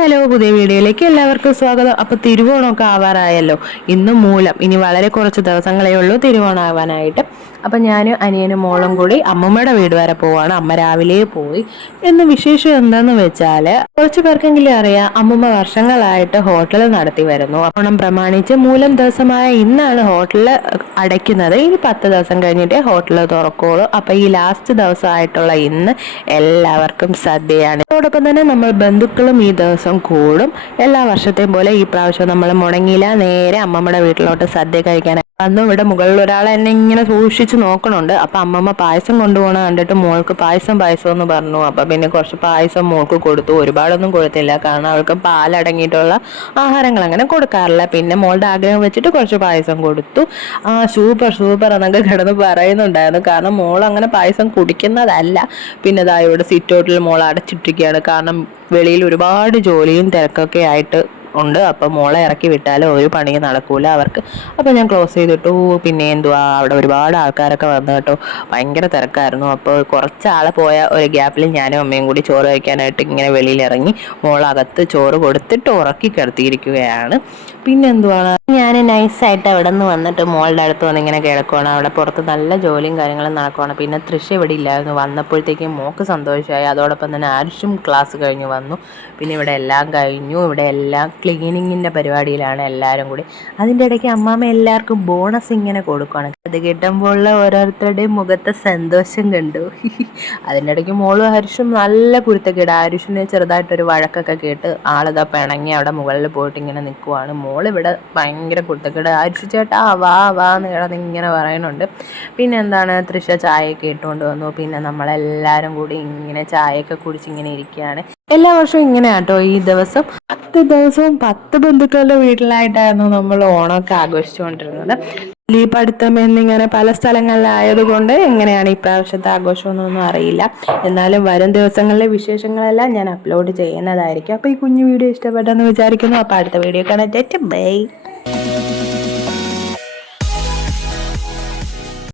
Hello, പുതിയ വീഡിയോയിലേക്ക് എല്ലാവർക്കും സ്വാഗതം. അപ്പൊ തിരുവോണമൊക്കെ ആവാറായല്ലോ. ഇന്ന് മൂലം, ഇനി വളരെ കുറച്ച് ദിവസങ്ങളേ ഉള്ളൂ തിരുവോണം ആവാനായിട്ട്. അപ്പൊ ഞാനും അനിയനും മോളും കൂടി അമ്മമ്മയുടെ വീട് വരെ പോവാണ്. അമ്മ രാവിലെ പോയി. എന്ന് വിശേഷം എന്താന്ന് വെച്ചാല്, കുറച്ചു പേർക്കെങ്കിലും അറിയാം, അമ്മമ്മ വർഷങ്ങളായിട്ട് ഹോട്ടൽ നടത്തി വരുന്നു. ഓണം പ്രമാണിച്ച് മൂലം ദിവസമായ ഇന്നാണ് ഹോട്ടൽ അടയ്ക്കുന്നത്. ഇനി 10 ദിവസം കഴിഞ്ഞിട്ടേ ഹോട്ടൽ തുറക്കുള്ളൂ. അപ്പൊ ഈ ലാസ്റ്റ് ദിവസമായിട്ടുള്ള ഇന്ന് എല്ലാവർക്കും സദ്യയാണ്. അതോടൊപ്പം തന്നെ നമ്മൾ ബന്ധുക്കളും ഈ ദിവസം കൂടും. എല്ലാ വർഷത്തെയും പോലെ ഈ പ്രാവശ്യം നമ്മൾ മുടങ്ങിയില്ല, നേരെ അമ്മമ്മയുടെ വീട്ടിലോട്ട് സദ്യ കഴിക്കാൻ. അന്നും ഇവിടെ മുകളിൽ ഒരാൾ എന്നെ ഇങ്ങനെ സൂക്ഷിച്ച് നോക്കണുണ്ട്. അപ്പൊ അമ്മമ്മ പായസം കൊണ്ടുപോകണ കണ്ടിട്ട് മോൾക്ക് പായസം എന്ന് പറഞ്ഞു. അപ്പൊ പിന്നെ കുറച്ച് പായസം മോൾക്ക് കൊടുത്തു. ഒരുപാടൊന്നും കൊടുത്തില്ല, കാരണം അവൾക്ക് പാലടങ്ങിയിട്ടുള്ള ആഹാരങ്ങൾ അങ്ങനെ കൊടുക്കാറില്ല. പിന്നെ മോളുടെ ആഗ്രഹം വെച്ചിട്ട് കുറച്ച് പായസം കൊടുത്തു. സൂപ്പർ സൂപ്പർ എന്നൊക്കെ കിടന്ന് പറയുന്നുണ്ടായിരുന്നു, കാരണം മോൾ അങ്ങനെ പായസം കുടിക്കുന്നതല്ല. പിന്നെ ഇതാ ഇവിടെ സിറ്റ് ഔട്ടിൽ മോൾ അടച്ചിട്ടിരിക്കുകയാണ്, കാരണം വെളിയിൽ ഒരുപാട് ജോലിയും തിരക്കൊക്കെ ആയിട്ട് ഉണ്ട്. അപ്പം മോളെ ഇറക്കി വിട്ടാലും ഒരു പണി നടക്കൂല അവർക്ക്. അപ്പം ഞാൻ ക്ലോസ് ചെയ്തിട്ടു. പിന്നെ എന്തുവാ, അവിടെ ഒരുപാട് ആൾക്കാരൊക്കെ വന്നു കേട്ടോ. ഭയങ്കര തിരക്കായിരുന്നു. അപ്പോൾ കുറച്ചാൾ പോയ ഒരു ഗ്യാപ്പിൽ ഞാനും അമ്മയും കൂടി ചോറ് കഴിക്കാനായിട്ട് ഇങ്ങനെ വെളിയിൽ ഇറങ്ങി. മോളകത്ത് ചോറ് കൊടുത്തിട്ട് ഉറക്കി കിടത്തിയിരിക്കുകയാണ്. പിന്നെ എന്തുവാണ്, ഞാൻ നൈസായിട്ട് അവിടെ നിന്ന് വന്നിട്ട് മോളുടെ അടുത്ത് വന്ന് ഇങ്ങനെ കിടക്കുവാണ്. അവിടെ പുറത്ത് നല്ല ജോലിയും കാര്യങ്ങളും നടക്കുവാണ്. പിന്നെ തൃശ്ശ ഇവിടെ ഇല്ലായിരുന്നു. വന്നപ്പോഴത്തേക്കും മോക്ക് സന്തോഷമായി. അതോടൊപ്പം തന്നെ ആരുഷും ക്ലാസ് കഴിഞ്ഞ് വന്നു. പിന്നെ ഇവിടെ എല്ലാം കഴിഞ്ഞു. ഇവിടെ എല്ലാം ക്ലീനിങ്ങിൻ്റെ പരിപാടിയിലാണ് എല്ലാവരും കൂടി. അതിൻ്റെ ഇടയ്ക്ക് അമ്മാമ്മ എല്ലാവർക്കും ബോണസ് ഇങ്ങനെ കൊടുക്കുകയാണ്. അത് കിട്ടുമ്പോഴുള്ള ഓരോരുത്തരുടെയും മുഖത്തെ സന്തോഷം കണ്ടു. അതിൻ്റെ ഇടയ്ക്ക് മോളും ഹരിഷും നല്ല കുരുത്തക്കേട്. ആരുഷിനെ ചെറുതായിട്ടൊരു വഴക്കൊക്കെ കേട്ട് ആളിതാ പിണങ്ങി അവിടെ മുകളിൽ പോയിട്ട് ഇങ്ങനെ നിൽക്കുവാണ്. മോളിവിടെ ഭയങ്കര കുരുത്തക്കേട്. ആരുഷി ചേട്ടാ വാ വാ എന്ന് കിടന്ന് ഇങ്ങനെ പറയുന്നുണ്ട്. പിന്നെ എന്താണ്, തൃശ്ശ ചായയൊക്കെ ഇട്ടുകൊണ്ട് വന്നു. പിന്നെ നമ്മളെല്ലാവരും കൂടി ഇങ്ങനെ ചായയൊക്കെ കുടിച്ച് ഇങ്ങനെ ഇരിക്കുകയാണ്. എല്ലാ വർഷവും ഇങ്ങനെ കേട്ടോ. ഈ ദിവസം 10 ദിവസവും 10 ബന്ധുക്കളുടെ വീട്ടിലായിട്ടായിരുന്നു നമ്മൾ ഓണമൊക്കെ ആഘോഷിച്ചുകൊണ്ടിരുന്നത്. ഈ പഠിത്തം എന്നിങ്ങനെ പല സ്ഥലങ്ങളിലായതുകൊണ്ട് എങ്ങനെയാണ് ഈ പ്രാവശ്യത്തെ ആഘോഷം എന്നൊന്നും അറിയില്ല. എന്നാലും വരും ദിവസങ്ങളിലെ വിശേഷങ്ങളെല്ലാം ഞാൻ അപ്ലോഡ് ചെയ്യുന്നതായിരിക്കും. അപ്പോൾ ഈ കുഞ്ഞു വീഡിയോ ഇഷ്ടപ്പെട്ടെന്ന് വിചാരിക്കുന്നു. അപ്പോൾ അടുത്ത വീഡിയോ കാണാൻ ബൈ.